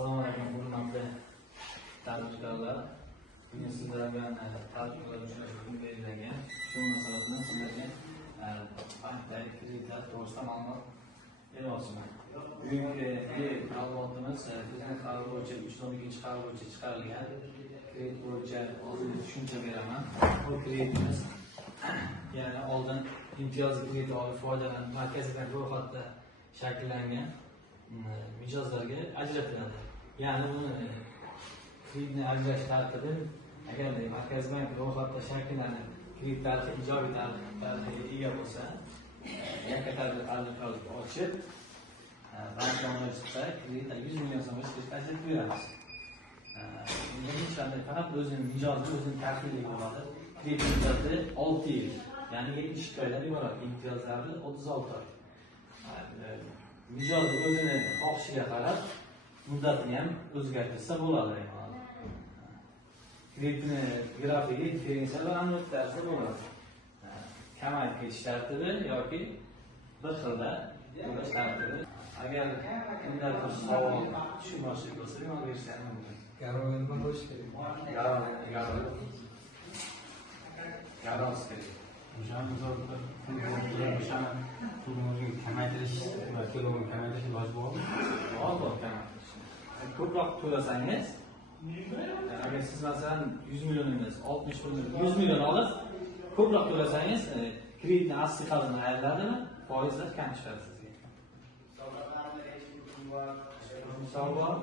Assalomu alaykum, hurmatli tadbirkorlar. Bugun sizlar bilan tadbirkorlar uchrashuvi belgilangan. Shu munosabat bilan sizlarga bankdagi kreditlar to'g'risida ma'lumot bermoqchiman. Bugungi ma'lumotimiz bizning qaror bo'yicha 312 qaror bo'yicha chiqarilgan kredit bo'yicha hozir tushuncha beraman. Bu kreditimiz ya'ni oldin imtiyozli kredit olib foydalanib markaziy bank ro'yxatida shakllangan mijozlarga ajratiladi. Ya'ni buni kreditni ajratish tartibi agar markaziy bank ro'yxatida shakllanib kredit tarifi ijobiy tarifiga ega bo'lsa, yakka tadbirkorlik ochib bankdan chiqsa kreditda 100 million so'mgacha ajratib beramiz. Hech qanday faqat o'zining mijozi o'zining tartibiga bo'ladi. Kredit muddati 6 yil, ya'ni 72 oydan iborat, imtiyozlari 36 oy. Mijoz o'zini xohishiga qarab muddatini ham o'zgartirsa bo'ladi. Kreditni grafiki differensial amalga o'tkazsa bo'ladi. Kamayib ketish tartibi yoki bir xilda to'lash tartibi. Agar kimlar bir savol tushunmovchilik bo'lsa, yordam berishim mumkin. Garovga qo'yish kerak. Garov kerak. O'shani pulni kamaytirish va to'lovni kamaytirish iloji bormi? Bor kamaytirish. Ko'proq to'lasangiz, agar siz masalan 100 million emas, 60 million, 100 million olib ko'proq to'lasangiz, kreditni asli qarzini ayriladimi? Foizlar kam chiqadi sizga. Misol bor.